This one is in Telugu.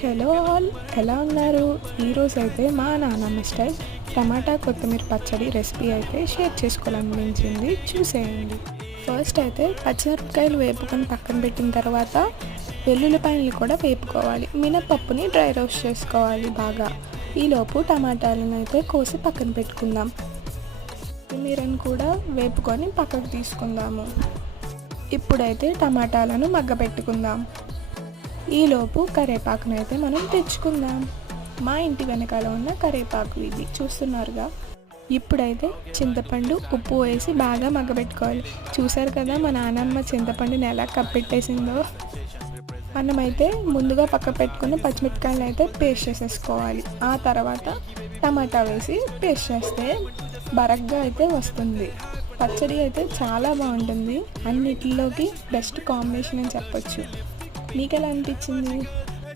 హలో ఆల్, ఎలా ఉన్నారు? ఈరోజు అయితే మా నాన్నమ్మ స్టైల్ టమాటా కొత్తిమీర పచ్చడి రెసిపీ అయితే షేర్ చేసుకోవాలనిపించింది. చూసేయండి. ఫస్ట్ అయితే పచ్చిమిరపకాయలు వేపుకొని పక్కన పెట్టిన తర్వాత వెల్లుల్లిపాయలు కూడా వేపుకోవాలి. మినపప్పుని డ్రై రోస్ట్ చేసుకోవాలి బాగా. ఈలోపు టమాటాలను అయితే కోసి పక్కన పెట్టుకుందాం. కొత్తిమీరను కూడా వేపుకొని పక్కకు తీసుకుందాము. ఇప్పుడైతే టమాటాలను మగ్గపెట్టుకుందాం. ఈలోపు కరివేపాకును అయితే మనం తెచ్చుకుందాం. మా ఇంటి వెనకాల ఉన్న కరివేపాకు ఇది చూస్తున్నారుగా. ఇప్పుడైతే చింతపండు ఉప్పు వేసి బాగా మగ్గబెట్టుకోవాలి. చూసారు కదా మా నాన్నమ్మ చింతపండుని ఎలా కప్పెట్టేసిందో. మనమైతే ముందుగా పక్క పెట్టుకున్న పచ్చిమిరపకాయలు అయితే పేస్ట్ చేసేసుకోవాలి. ఆ తర్వాత టమాటా వేసి పేస్ట్ చేస్తే బరగ్గా అయితే వస్తుంది. పచ్చడి అయితే చాలా బాగుంటుంది. అన్నిటిలోకి బెస్ట్ కాంబినేషన్ అని చెప్పొచ్చు. మీకు ఎలా అనిపించింది?